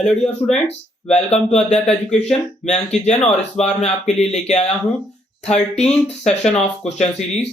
Hello dear students, welcome to Adhyayan education. मैं अंकित जैन और इस बार मैं आपके लिए लेके आया हूं 13th session of question series,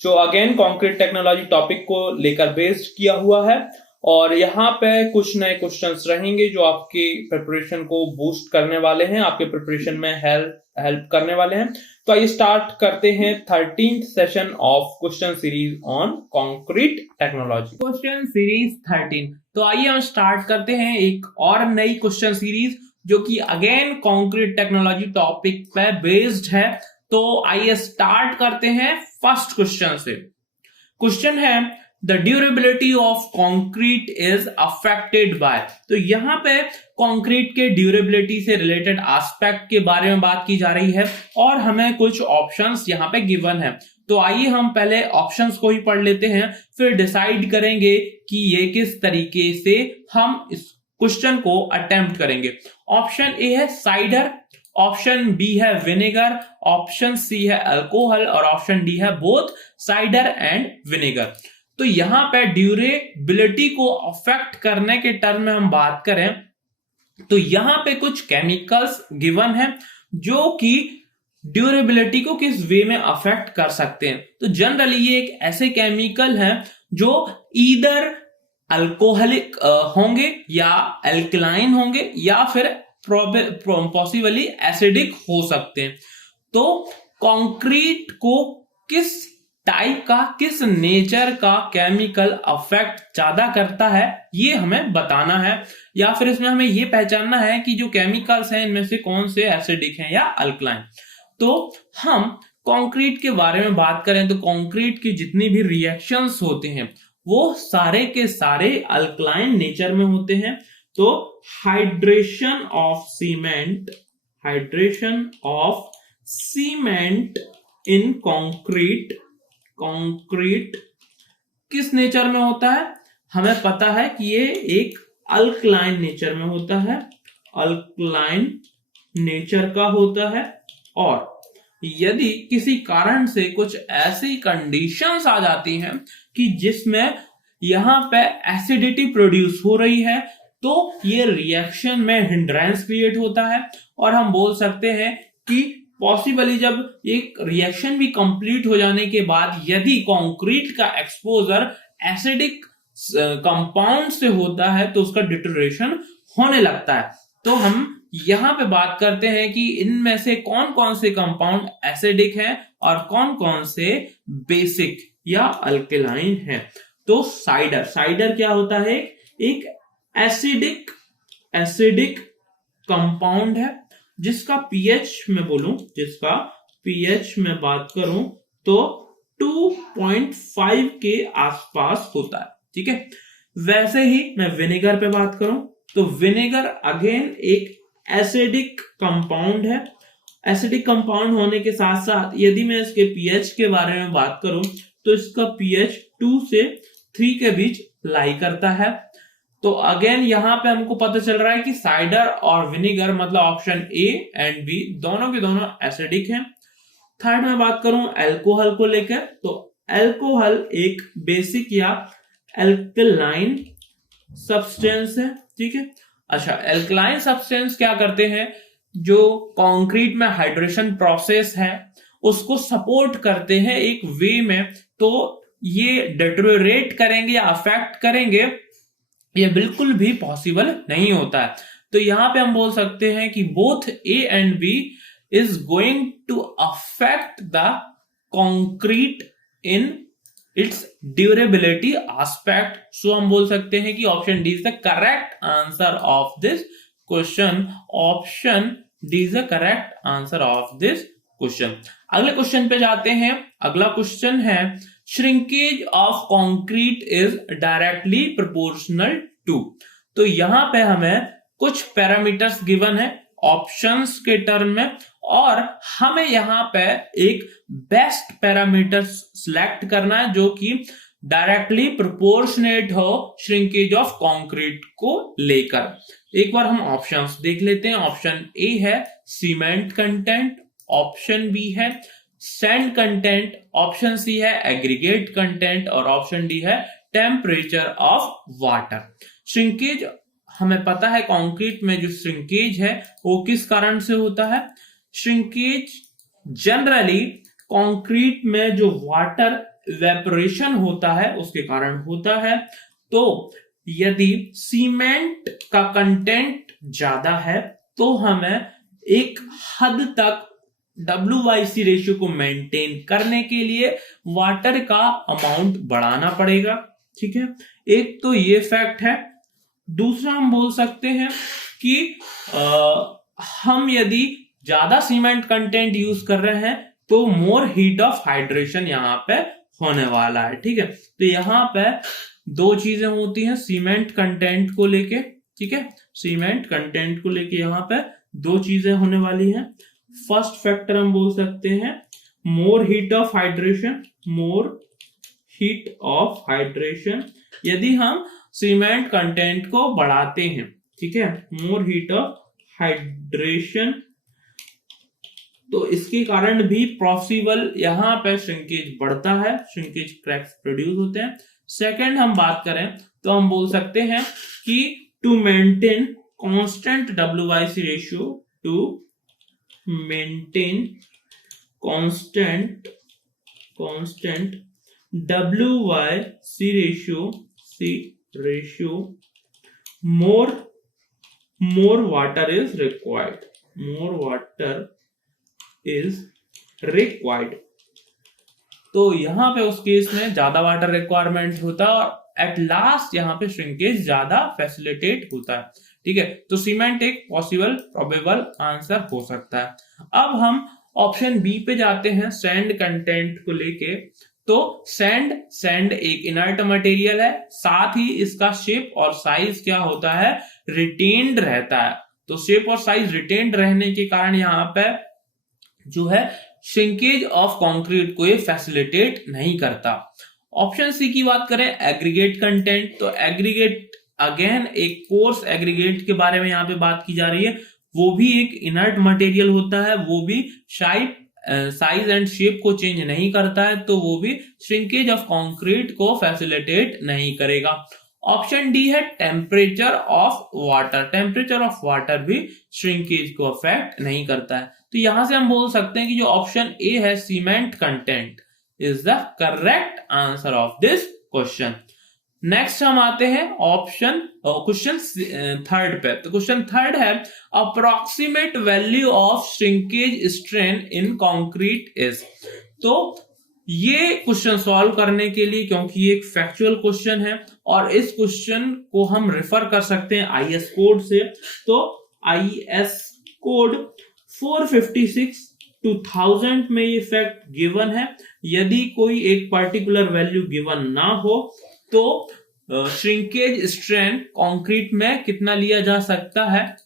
जो अगेन कंक्रीट टेक्नोलॉजी टॉपिक को लेकर बेस्ड किया हुआ है। और यहाँ पे कुछ नए क्वेश्चंस रहेंगे जो आपकी प्रिपरेशन को बूस्ट करने वाले हैं, आपके प्रिपरेशन में हेल्प करने वाले हैं। तो आइए स्टार्ट करते हैं 13th session of question series on concrete technology. Question series 13। तो आइए हम स्टार्ट करते हैं एक और नई क्वेश्चन सीरीज जो कि अगेन कंक्रीट टेक्नोलॉजी टॉपिक पे बेस्ड है। तो आइए स्टार्ट करते हैं फर्स्ट क्वेश्चन से। क्वेश्चन है the durability of concrete is affected by. तो यहां पे कंक्रीट के ड्यूरेबिलिटी से रिलेटेड एस्पेक्ट के बारे में बात की जा रही है और हमें कुछ ऑप्शंस यहां पे गिवन है। तो आइए हम पहले ऑप्शंस को ही पढ़ लेते हैं, फिर डिसाइड करेंगे कि ये किस तरीके से हम इस क्वेश्चन को अटेम्प्ट करेंगे। ऑप्शन ए है साइडर, ऑप्शन बी है विनेगर, ऑप्शन सी है अल्कोहल और ऑप्शन डी है बोथ साइडर एंड विनेगर। तो यहां पे ड्यूरेबिलिटी को अफेक्ट करने के टर्म में हम बात करें तो यहां पे कुछ केमिकल्स गिवन है जो कि ड्यूरेबिलिटी को किस वे में अफेक्ट कर सकते हैं। तो जनरली ये एक ऐसे केमिकल हैं जो ईदर अल्कोहलिक होंगे या एल्कलाइन होंगे या फिर पॉसिबली एसिडिक हो सकते हैं। तो कंक्रीट को किस टाइप का, किस नेचर का केमिकल अफेक्ट ज्यादा करता है ये हमें बताना है, या फिर इसमें हमें ये पहचानना है कि जो केमिकल्स हैं इनमें से कौन से एसिडिक हैं या अल्कलाइन। तो हम कंक्रीट के बारे में बात करें तो कंक्रीट की जितनी भी रिएक्शंस होते हैं वो सारे के सारे अल्कलाइन नेचर में होते हैं। तो hydration of cement in concrete किस नेचर में होता है? हमें पता है कि ये एक अल्कलाइन नेचर में होता है, अल्कलाइन नेचर का होता है। और यदि किसी कारण से कुछ ऐसी कंडीशंस आ जाती हैं कि जिसमें यहां पे एसिडिटी प्रोड्यूस हो रही है तो ये रिएक्शन में हिंड्रेंस क्रिएट होता है। और हम बोल सकते हैं कि पॉसिबली जब एक रिएक्शन भी कंप्लीट हो जाने के बाद यदि कंक्रीट का एक्सपोजर एसिडिक कंपाउंड से होता है तो उसका डिटोरेशन होने लगता है। तो हम यहां पे बात करते हैं कि इनमें से कौन कौन से कंपाउंड एसिडिक हैं और कौन कौन से बेसिक या अल्कलाइन हैं। तो साइडर क्या होता है? एक एसिडिक कंपाउंड है जिसका पीएच में बात करूं तो 2.5 के आसपास होता है। ठीक है। वैसे ही मैं विनेगर पे बात करूं तो विनेगर अगेन एक एसिडिक कंपाउंड है। एसिडिक कंपाउंड होने के साथ साथ यदि मैं इसके पीएच के बारे में बात करूं तो इसका पीएच 2 से 3 के बीच लाई करता है। तो अगेन यहां पे हमको पता चल रहा है कि साइडर और विनेगर मतलब ऑप्शन ए एंड बी दोनों के दोनों एसिडिक हैं। थर्ड में बात करूं अल्कोहल को लेकर तो अल्कोहल एक बेसिक या अल्कलाइन सब्सटेंस है। ठीक है। अच्छा, अल्कलाइन सब्सटेंस क्या करते हैं? जो कंक्रीट में हाइड्रेशन प्रोसेस है उसको सपोर्ट करते हैं एक वे में। तो ये डिटोरेट करेंगे या अफेक्ट करेंगे ये बिल्कुल भी पॉसिबल नहीं होता है। तो यहां पे हम बोल सकते हैं कि both A and B is going to affect the concrete in its durability aspect. So हम बोल सकते हैं कि option D is the correct answer of this question. Option D is the correct answer of this question. अगले question पे जाते हैं। अगला क्वेश्चन है shrinkage of concrete is directly proportional to. तो यहां पे हमें कुछ पैरामीटर्स गिवन है ऑप्शंस के टर्म में और हमें यहां पे एक बेस्ट पैरामीटर सिलेक्ट करना है जो कि डायरेक्टली प्रोपोर्शनेट हो श्रिंकेज ऑफ कंक्रीट को लेकर। एक बार हम ऑप्शंस देख लेते हैं। ऑप्शन ए है सीमेंट कंटेंट, ऑप्शन बी है सैंड कंटेंट, ऑप्शन सी है एग्रीगेट कंटेंट और ऑप्शन डी है टेम्परेचर ऑफ वाटर। श्रिंकेज हमें पता है कंक्रीट में जो श्रिंकेज है वो किस कारण से होता है? श्रिंकेज जनरली कंक्रीट में जो वाटर इवेपोरेशन होता है उसके कारण होता है। तो यदि सीमेंट का कंटेंट ज्यादा है तो हमें एक हद तक WYC रेशियो को मेंटेन करने के लिए वाटर का अमाउंट बढ़ाना पड़ेगा। ठीक है, एक तो ये फैक्ट है। दूसरा हम बोल सकते हैं कि हम यदि ज्यादा सीमेंट कंटेंट यूज कर रहे हैं तो मोर हीट ऑफ हाइड्रेशन यहाँ पे होने वाला है। ठीक है, तो यहाँ पे दो चीजें होती हैं सीमेंट कंटेंट को लेके। ठीक है, सीमेंट कंटेंट को लेके यहाँ पे दो चीजें होने वाली हैं। फर्स्ट फैक्टर हम बोल सकते हैं more heat of hydration, more heat of hydration. यदि हम सीमेंट कंटेंट को बढ़ाते हैं, ठीक है, मोर हीट ऑफ हाइड्रेशन, तो इसके कारण भी पॉसिबल यहाँ पे श्रिंकेज बढ़ता है, श्रिंकेज क्रैक्स प्रोड्यूस होते हैं। सेकंड हम बात करें तो हम बोल सकते हैं कि to maintain constant WYC ratio, to maintain constant WYC ratio more water is required, more water is required। तो यहां पे उस केस में ज्यादा वाटर रिक्वायरमेंट होता है और एट लास्ट यहाँ पे श्रिंकेज ज्यादा फैसिलिटेट होता है। ठीक है, तो सीमेंट एक पॉसिबल प्रोबेबल आंसर हो सकता है। अब हम ऑप्शन बी पे जाते हैं सैंड कंटेंट को लेके। तो सैंड एक इनर्ट मटेरियल है, साथ ही इसका शेप और साइज क्या होता है? रिटेन्ड रहता है। तो शेप और साइज रिटेन्ड रहने के कारण यहाँ पे जो है श्रिंकेज ऑफ कंक्रीट को ये फैसिलिटेट नहीं करता। ऑप्शन सी की बात करें एग्रीगेट कंटेंट, तो एग्रीगेट अगेन एक कोर्स एग्रीगेट के बारे में यहाँ पे बात की जा रही है। वो भी एक इनर्ट मटेरियल होता है, वो भी साइज एंड शेप को चेंज नहीं करता है, तो वो भी श्रिंकेज ऑफ कंक्रीट को फैसिलिटेट नहीं करेगा। ऑप्शन डी है temperature of water, temperature of water भी श्रिंकेज को अफेक्ट नहीं करता है। तो यहां से हम बोल सकते हैं कि जो ऑप्शन ए है cement content is the correct answer of this question. Next हम आते हैं क्वेश्चन थर्ड पे। तो क्वेश्चन थर्ड है approximate value of shrinkage strain in concrete is. तो ये क्वेश्चन सॉल्व करने के लिए, क्योंकि ये एक फैक्चुअल क्वेश्चन है और इस क्वेश्चन को हम रेफर कर सकते हैं आईएस कोड से। तो आईएस कोड 456/2000 में ये फैक्ट गिवन है। यदि कोई एक पर्टिकुलर वैल्यू गिवन ना हो तो श्रिंकेज स्ट्रेन कंक्रीट में कितना लिया जा सकता है?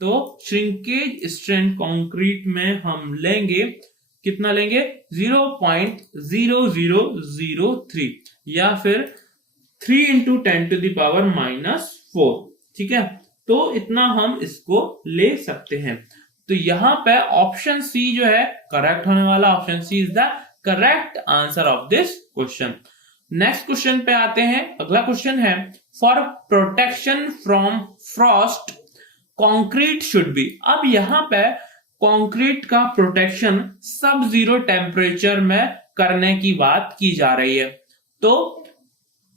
तो श्रिंकेज स्ट्रेन कंक्रीट में हम लेंगे, कितना लेंगे? 0.0003 या फिर 3 × 10⁻⁻⁴। ठीक है, तो इतना हम इसको ले सकते हैं। तो यहां पे ऑप्शन सी जो है करेक्ट होने वाला, option C is the correct answer of this question. Next question पे आते हैं। अगला क्वेश्चन है for protection from frost concrete should be. अब यहां पे कंक्रीट का प्रोटेक्शन सब जीरो टेम्परेचर में करने की बात की जा रही है। तो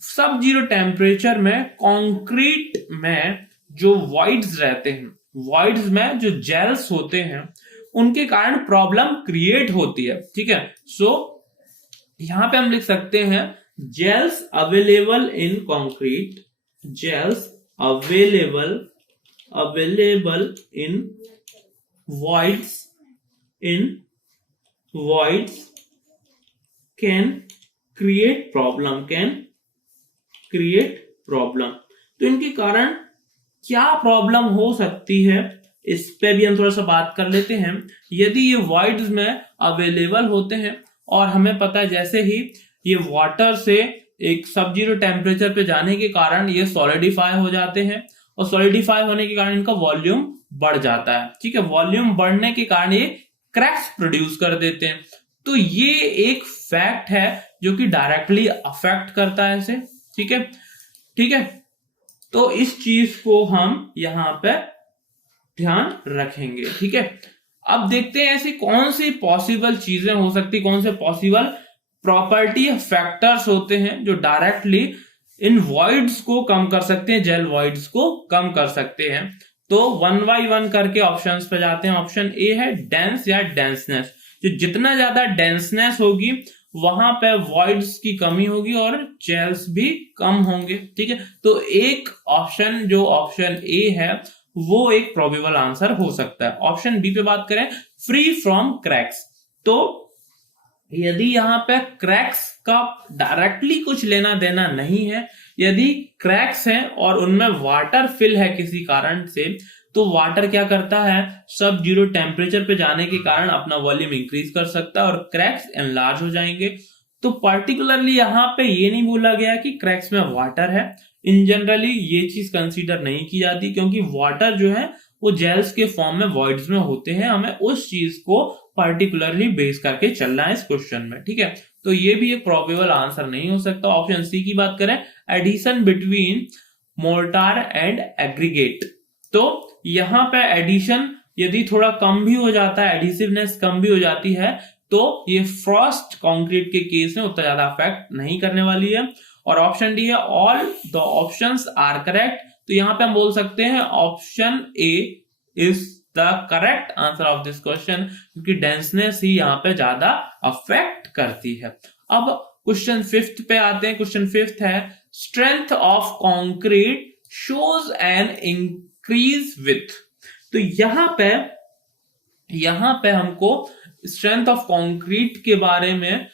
सब जीरो टेम्परेचर में कंक्रीट में जो वॉइड्स रहते हैं, वॉइड्स में जो जेल्स होते हैं, उनके कारण प्रॉब्लम क्रिएट होती है। ठीक है, सो यहां पे हम लिख सकते हैं gels available in concrete, gels available in voids can create problem, तो इनके कारण क्या प्रॉब्लम हो सकती है इस पे भी हम थोड़ा सा बात कर लेते हैं। यदि ये voids में अवेलेबल होते हैं और हमें पता है जैसे ही ये वाटर से एक सब जीरो टेम्परेचर पे जाने के कारण ये सॉलिडिफाई हो जाते हैं और सॉलिडिफाई होने के कारण इनका वॉल्यूम बढ़ जाता है। ठीक है, वॉल्यूम बढ़ने के कारण ये क्रैक्स प्रोड्यूस कर देते हैं। तो ये एक फैक्ट है जो कि डायरेक्टली अफेक्ट करता है इसे। ठीक है, तो इस चीज को हम यहाँ पे ध्यान रखेंगे, ठीक है। अब देखते हैं ऐसी कौन सी पॉसिबल चीजें हो सकती, कौन से पॉसिबल प्रॉपर्टी फैक्टर्स होते हैं जो डायरेक्टली इन वॉइड्स को कम कर सकते हैं, जेल वॉइड्स को कम कर सकते हैं। तो वन बाय वन करके ऑप्शंस पे जाते हैं। ऑप्शन ए है डेंस या डेंसनेस। जो जितना ज्यादा डेंसनेस होगी वहां पे वॉइड्स की कमी होगी और जेल्स भी कम होंगे, ठीक है। तो एक ऑप्शन जो ऑप्शन ए है वो एक प्रोबेबल आंसर हो सकता है। ऑप्शन बी पे बात करें, फ्री फ्रॉम क्रैक्स। तो यदि यहां पे क्रैक्स का डायरेक्टली कुछ लेना देना नहीं है, यदि क्रैक्स हैं और उनमें वाटर फिल है किसी कारण से, तो वाटर क्या करता है, सब जीरो टेम्परेचर पे जाने के कारण अपना वॉल्यूम इंक्रीज कर सकता है और क्रैक्स एनलार्ज हो जाएंगे। तो पर्टिकुलरली यहाँ पे ये नहीं बोला गया कि क्रैक्स में वाटर है। इन जनरली ये चीज कंसीडर नहीं की जाती क्योंकि वाटर जो है वो जेल्स के फॉर्म में वॉइड्स में होते हैं। हमें उस चीज को पर्टिकुलरली बेस करके चलना है इस क्वेश्चन में, ठीक है। तो ये भी एक प्रोबेबल आंसर नहीं हो सकता। ऑप्शन सी की बात करें, addition between mortar and aggregate. तो यहां पे एडिशन यदि थोड़ा कम भी हो जाता है, एडिसिवनेस कम भी हो जाती है, तो ये फ्रॉस्ट कंक्रीट के केस में उतना ज्यादा अफेक्ट नहीं करने वाली है। और ऑप्शन डी है, all the options are correct. तो यहां पे हम बोल सकते हैं option A is the correct answer of this question, क्योंकि डेंसनेस ही यहां पे ज्यादा अफेक्ट करती है। अब क्वेश्चन फिफ्थ पे आते हैं। क्वेश्चन फिफ्थ है, strength of concrete shows an increase with. तो यहां पे हमको स्ट्रेंथ ऑफ कंक्रीट के बारे में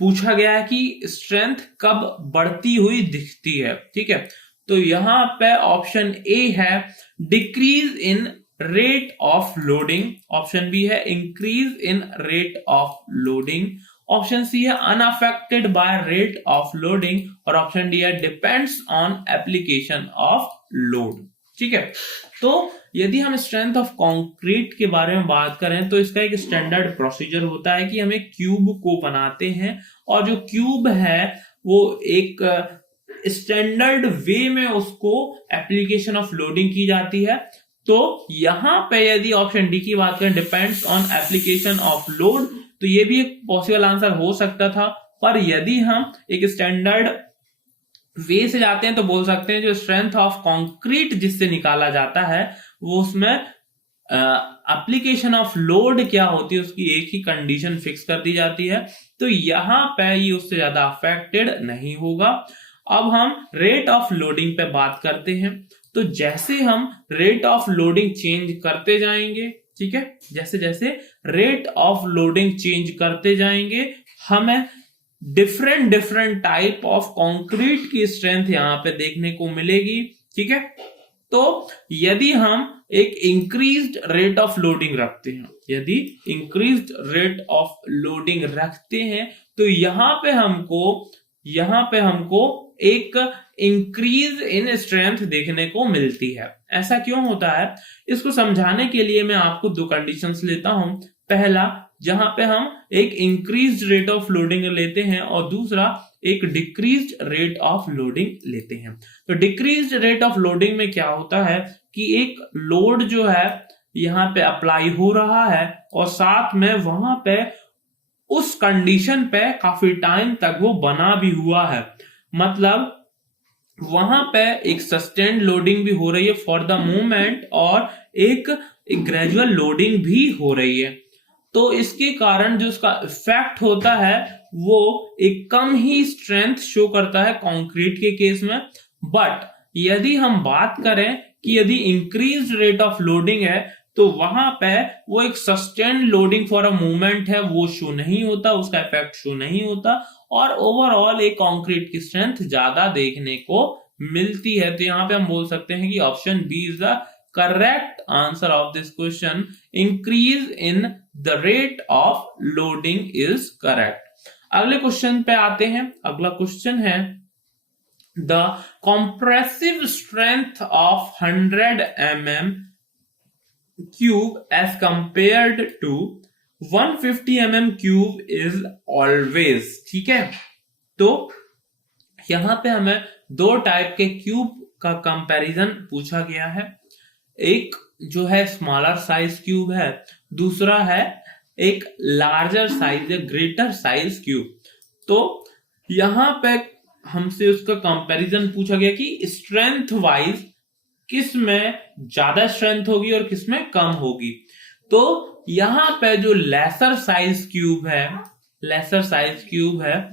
पूछा गया है कि स्ट्रेंथ कब बढ़ती हुई दिखती है, ठीक है। तो यहां पे ऑप्शन ए है decrease in rate of loading, option B है increase in rate of loading, option C है unaffected by rate of loading और ऑप्शन डी है depends on application of load, ठीक है। तो यदि हम स्ट्रेंथ ऑफ कंक्रीट के बारे में बात करें तो इसका एक स्टैंडर्ड प्रोसीजर होता है कि हम एक क्यूब को बनाते हैं और जो क्यूब है वो एक स्टैंडर्ड वे में उसको एप्लीकेशन ऑफ लोडिंग की जाती है। तो यहां पे यदि ऑप्शन डी की बात करें, depends on application of load, तो ये भी एक पॉसिबल आंसर हो सकता था। पर यदि हम एक स्टैंडर्ड वे से जाते हैं तो बोल सकते हैं जो स्ट्रेंथ ऑफ कंक्रीट जिससे निकाला जाता है वो उसमें एप्लीकेशन ऑफ लोड क्या होती है उसकी एक ही कंडीशन फिक्स कर दी जाती है। तो यहां पे ये उससे ज्यादा अफेक्टेड नहीं होगा। अब हम रेट ऑफ लोडिंग पे बात करते हैं। तो जैसे हम रेट ऑफ लोडिंग चेंज करते जाएंगे, ठीक है, जैसे जैसे रेट ऑफ लोडिंग चेंज करते जाएंगे हमें डिफरेंट टाइप ऑफ कंक्रीट की स्ट्रेंथ यहां पे देखने को मिलेगी, ठीक है। तो यदि हम एक इंक्रीज्ड रेट ऑफ लोडिंग रखते हैं, यदि इंक्रीज्ड रेट ऑफ लोडिंग रखते हैं तो यहां पे हमको एक इंक्रीज इन स्ट्रेंथ देखने को मिलती है। ऐसा क्यों होता है, इसको समझाने के लिए मैं आपको दो कंडीशंस लेता हूं। पहला, जहां पे हम एक इंक्रीज्ड रेट ऑफ लोडिंग लेते हैं और दूसरा एक डिक्रीज्ड रेट ऑफ लोडिंग लेते हैं। तो डिक्रीज्ड रेट ऑफ लोडिंग में क्या होता है कि एक लोड जो है यहां पे अप्लाई हो रहा है और साथ में वहां पे उस कंडीशन पे काफी टाइम तक वो बना भी हुआ है, मतलब वहां पे एक सस्टेन्ड लोडिंग भी हो रही है फॉर द मोमेंट और एक ग्रेजुअल लोडिंग भी हो रही है। तो इसके कारण जो उसका इफेक्ट होता है वो एक कम ही स्ट्रेंथ शो करता है कंक्रीट के केस में। बट यदि हम बात करें कि यदि इंक्रीज रेट ऑफ लोडिंग है तो वहां पे वो एक sustained loading for a moment है, वो शो नहीं होता, उसका इफेक्ट शो नहीं होता और ओवरऑल एक कंक्रीट की स्ट्रेंथ ज्यादा देखने को मिलती है। तो यहां पे हम बोल सकते हैं कि option B is the correct answer of this question, increase in the rate of loading is correct. अगले क्वेश्चन पे आते हैं। अगला क्वेश्चन है the compressive strength of 100 mm cube as compared to 150 mm cube is always, ठीक है। तो यहां पे हमें दो टाइप के क्यूब का कंपैरिजन पूछा गया है। एक जो है स्मॉलर साइज क्यूब है, दूसरा है एक लार्जर साइज या ग्रेटर साइज क्यूब। तो यहां पे हमसे उसका कंपैरिजन पूछा गया कि स्ट्रेंथ वाइज किस में ज्यादा स्ट्रेंथ होगी और किस में कम होगी। तो यहां पे जो लेसर साइज क्यूब है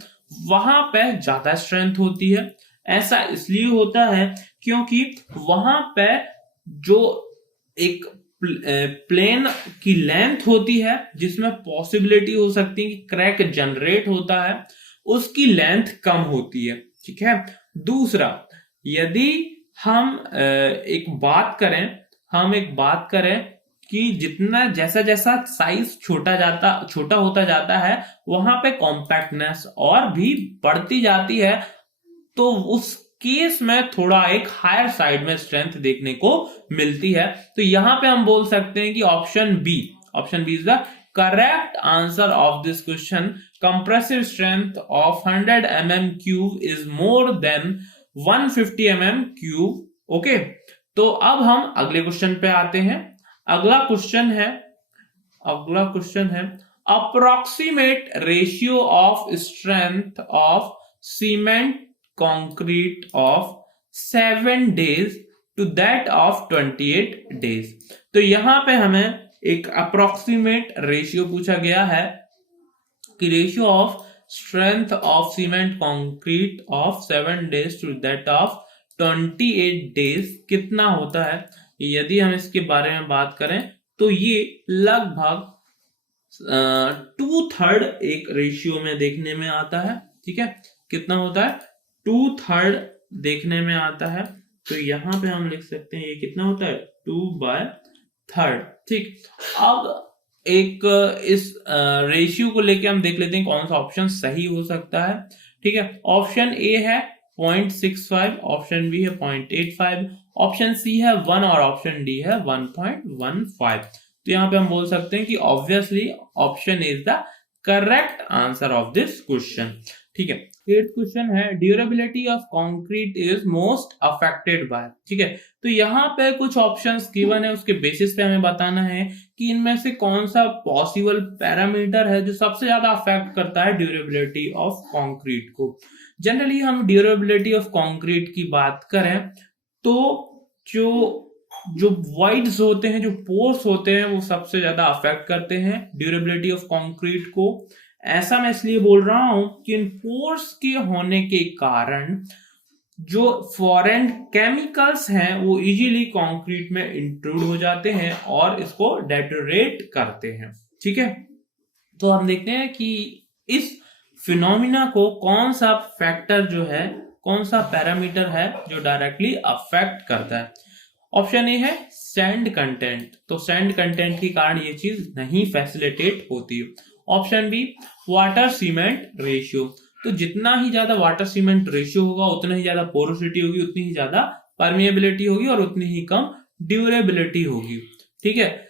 वहां पे ज्यादा स्ट्रेंथ होती है। ऐसा इसलिए होता है क्योंकि वहां पे जो एक प्लेन की लेंथ होती है जिसमें पॉसिबिलिटी हो सकती है कि क्रैक जनरेट होता है, उसकी लेंथ कम होती है। ठीक है। दूसरा, यदि हम एक बात करें कि जितना जैसा जैसा साइज छोटा होता जाता है वहां पे कॉम्पैक्टनेस और भी बढ़ती जाती है, तो उस केस में थोड़ा एक हायर साइड में स्ट्रेंथ देखने को मिलती है। तो यहां पे हम बोल सकते हैं कि option B is the correct answer of this question. Compressive strength of 100 mm cube is more than 150 mm cube. Okay, तो अब हम अगले क्वेश्चन पे आते हैं। अगला क्वेश्चन है approximate ratio of strength of cement concrete of 7 days to that of 28 days। तो यहां पे हमें एक अप्रोक्सीमेट रेशियो पूछा गया है कि ratio of strength of cement concrete of 7 days to that of 28 days कितना होता है। यदि हम इसके बारे में बात करें तो ये लगभग 2/3 एक रेशियो में देखने में आता है। ठीक है, कितना होता है, 2/3 देखने में आता है। तो यहां पे हम लिख सकते हैं ये कितना होता है, 2/3। ठीक, अब एक इस रेशियो को लेके हम देख लेते हैं कौन सा ऑप्शन सही हो सकता है। ठीक है, ऑप्शन ए है 0.65, ऑप्शन बी है 0.85, ऑप्शन सी है 1 और ऑप्शन डी है 1.15। तो यहां पे हम बोल सकते हैं कि obviously option is the correct answer of this question. ठीक है, 8th क्वेश्चन है durability of concrete is most affected by. ठीक है, तो यहाँ पे कुछ ऑप्शंस गिवन है, उसके बेसिस पे हमें बताना है कि इनमें से कौन सा पॉसिबल पैरामीटर है जो सबसे ज्यादा अफेक्ट करता है ड्यूरेबिलिटी ऑफ कंक्रीट को। जनरली हम ड्यूरेबिलिटी ऑफ कंक्रीट की बात करें तो जो वॉइड्स होते हैं, जो पोर्स होते हैं, वो सबसे ज्यादा अफेक्ट करते हैं ड्यूरेबिलिटी ऑफ कंक्रीट को। ऐसा मैं इसलिए बोल रहा हूं कि इन पोर्स के होने के कारण जो फॉरेन केमिकल्स हैं वो इजीली कंक्रीट में इंट्रूड हो जाते हैं और इसको डेटोरेट करते हैं। ठीक है, तो हम देखते हैं कि इस फिनोमिना को कौन सा फैक्टर जो है, कौन सा पैरामीटर है जो डायरेक्टली अफेक्ट करता है। ऑप्शन ए है सैंड कंटेंट, तो सैंड कंटेंट के कारण ये चीज नहीं फैसिलिटेट होती है। Option B water cement ratio, तो जितना ही ज्यादा वाटर सीमेंट रेशियो होगा उतना ही ज्यादा पोरोसिटी होगी, उतनी ही ज्यादा परमिएबिलिटी होगी और उतनी ही कम ड्यूरेबिलिटी होगी। ठीक है,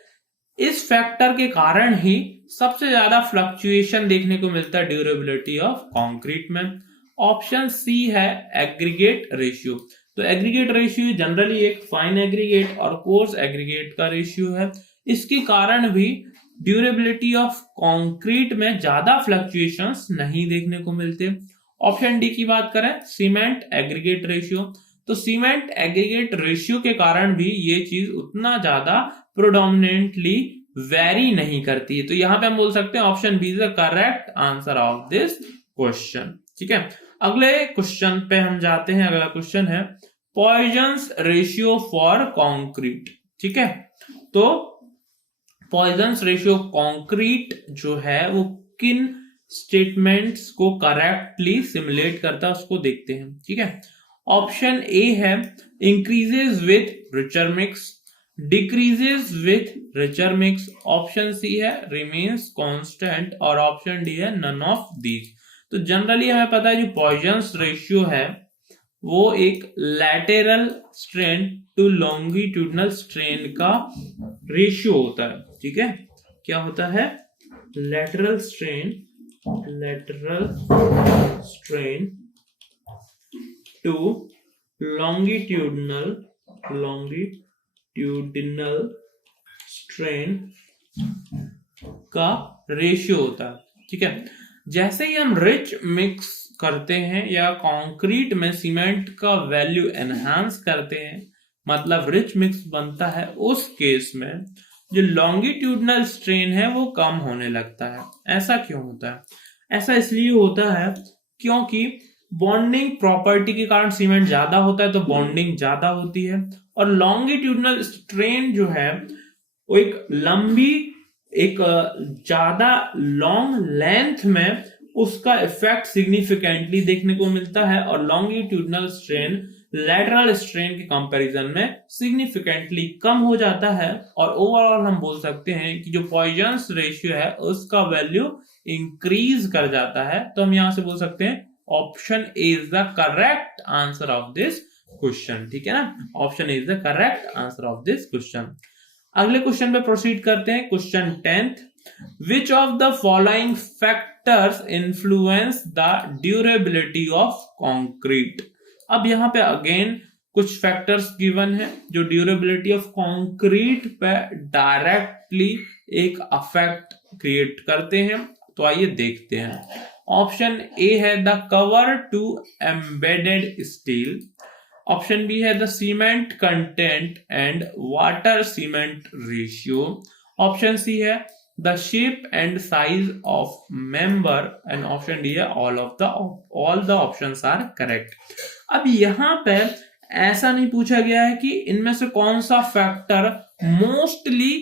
इस फैक्टर के कारण ही सबसे ज्यादा फ्लक्चुएशन देखने को मिलता है ड्यूरेबिलिटी ऑफ कंक्रीट में। ऑप्शन सी है एग्रीगेट रेशियो, तो एग्रीगेट रेशियो जनरली एक फाइन एग्रीगेट और कोर्स एग्रीगेट का रेशियो है। इसके कारण भी ड्यूरेबिलिटी ऑफ कंक्रीट में ज्यादा फ्लक्चुएशंस नहीं देखने को मिलते। ऑप्शन डी की बात करें सीमेंट एग्रीगेट रेशियो, तो सीमेंट एग्रीगेट रेशियो के कारण भी ये चीज उतना ज्यादा प्रोडोमिनेंटली वेरी नहीं करती है। तो यहां पे हम बोल सकते हैं option B is the correct answer of this question. ठीक है, अगले क्वेश्चन पे हम जाते हैं। अगला क्वेश्चन है पॉइजन्स रेशियो फॉर कंक्रीट। ठीक है, तो पॉइजन्स रेशियो कंक्रीट जो है वो किन स्टेटमेंट्स को करेक्टली सिमुलेट करता है उसको देखते हैं। ठीक है, ऑप्शन ए है increases with richer mix, decreases with richer mix, option C है रिमेन्स कांस्टेंट और ऑप्शन डी है नन ऑफ दीज। तो जनरली हमें पता है जो पॉइजन्स रेशियो है वो एक lateral strain to longitudinal strain का रेशियो होता है। ठीक है, क्या होता है, lateral strain to longitudinal strain का रेशियो होता है। ठीक है, जैसे ही हम रिच मिक्स करते हैं या कंक्रीट में सीमेंट का वैल्यू एनहांस करते हैं, मतलब रिच मिक्स बनता है, उस केस में जो लॉन्गिट्यूडिनल स्ट्रेन है वो कम होने लगता है। ऐसा क्यों होता है? ऐसा इसलिए होता है क्योंकि बॉन्डिंग प्रॉपर्टी के कारण सीमेंट ज्यादा होता है तो बॉन्डिंग ज्यादा होती है, और लॉन्गिट्यूडिनल स्ट्रेन जो है वो एक ज्यादा लॉन्ग लेंथ में उसका इफेक्ट सिग्निफिकेंटली देखने को मिलता है, और लॉन्गिट्यूडिनल स्ट्रेन लैटरल स्ट्रेन के कंपैरिजन में सिग्निफिकेंटली कम हो जाता है। और ओवरऑल हम बोल सकते हैं कि जो पॉइजन्स रेशियो है उसका वैल्यू इंक्रीज कर जाता है। तो हम यहां से बोल सकते हैं option A is the correct answer of this question. ठीक है ना, option A is the correct answer of this question. अगले क्वेश्चन पे प्रोसीड करते हैं। Question 10th, which of the following factors influence the durability of concrete. अब यहां पे अगेन कुछ फैक्टर्स गिवन है जो ड्यूरेबिलिटी ऑफ कंक्रीट पे डायरेक्टली एक अफेक्ट क्रिएट करते हैं। तो आइए देखते हैं। ऑप्शन ए है the cover to embedded steel, option B है the cement content and water cement ratio, option C है the shape and size of member, and option D है all the options are correct. अब यहां पे ऐसा नहीं पूछा गया है कि इनमें से कौन सा फैक्टर मोस्टली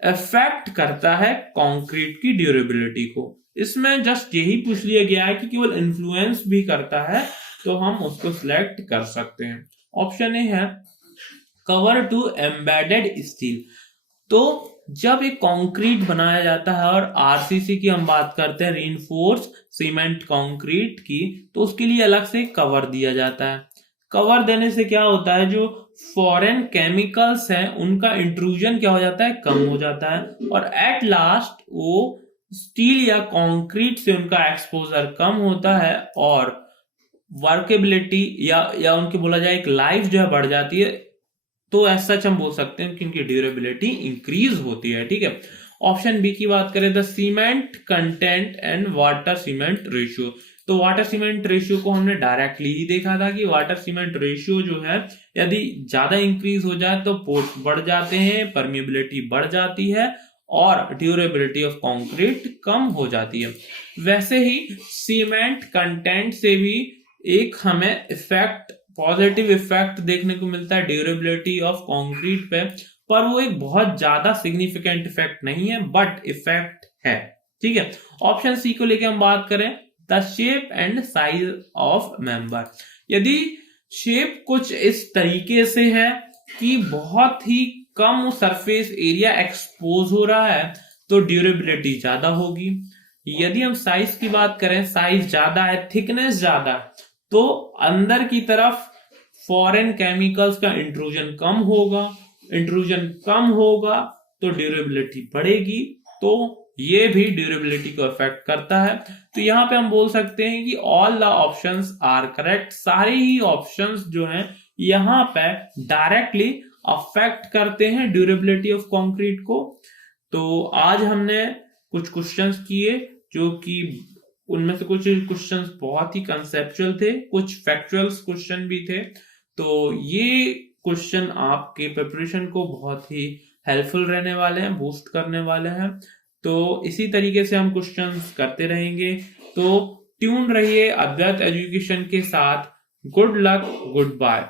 इफेक्ट करता है कंक्रीट की ड्यूरेबिलिटी को, इसमें जस्ट यही पूछ लिया गया है कि केवल इन्फ्लुएंस भी करता है तो हम उसको सिलेक्ट कर सकते हैं। ऑप्शन ए है कवर टू एम्बेडेड स्टील। तो जब एक कंक्रीट बनाया जाता है और आरसीसी की हम बात करते हैं, रीइंफोर्स सीमेंट कंक्रीट की, तो उसके लिए अलग से कवर दिया जाता है। कवर देने से क्या होता है, जो फॉरेन केमिकल्स हैं उनका इंट्रूजन क्या हो जाता है, कम हो जाता है, और एट लास्ट वो स्टील या कंक्रीट से उनका एक्सपोजर कम होता है और वर्केबिलिटी या उनकी बोला जाए एक लाइफ जो है बढ़ जाती है। तो ऐसा हम बोल सकते हैं कि इनकी ड्यूरेबिलिटी इंक्रीज होती है। ठीक है, ऑप्शन बी की बात करें the cement content and water cement ratio, तो वाटर सीमेंट रेशियो को हमने डायरेक्टली ही देखा था कि वाटर सीमेंट रेशियो जो है यदि ज्यादा इंक्रीज हो जाए तो पोर्स बढ़ जाते हैं, परमिएबिलिटी बढ़ जाती है और ड्यूरेबिलिटी ऑफ कंक्रीट कम हो जाती है। वैसे ही सीमेंट कंटेंट से भी एक हमें इफेक्ट, पॉजिटिव इफेक्ट देखने को मिलता है ड्यूरेबिलिटी ऑफ कंक्रीट पे, पर वो एक बहुत ज्यादा सिग्निफिकेंट इफेक्ट नहीं है, बट इफेक्ट है। ठीक है, ऑप्शन सी को लेके हम बात करें the shape and size of member, यदि शेप कुछ इस तरीके से है कि बहुत ही कम सरफेस एरिया एक्सपोज हो रहा है तो ड्यूरेबिलिटी ज्यादा होगी। यदि हम साइज की बात करें, साइज ज्यादा है, थिकनेस ज्यादा है, तो अंदर की तरफ फॉरेन केमिकल्स का इंट्रूजन कम होगा तो ड्यूरेबिलिटी बढ़ेगी, तो ये भी ड्यूरेबिलिटी को अफेक्ट करता है। तो यहां पे हम बोल सकते हैं कि all the options are correct, सारे ही ऑप्शंस जो हैं यहां पे डायरेक्टली अफेक्ट करते हैं ड्यूरेबिलिटी ऑफ कंक्रीट को। तो आज हमने कुछ क्वेश्चंस किए जो कि उनमें से कुछ क्वेश्चंस बहुत ही कंसेप्चुअल थे, कुछ फैक्चुअल क्वेश्चन भी थे। तो ये क्वेश्चन आपके प्रिपरेशन को बहुत ही हेल्पफुल रहने वाले हैं, बूस्ट करने वाले हैं। तो इसी तरीके से हम क्वेश्चंस करते रहेंगे। तो ट्यून रहिए अद्वैत एजुकेशन के साथ। Good luck, good bye.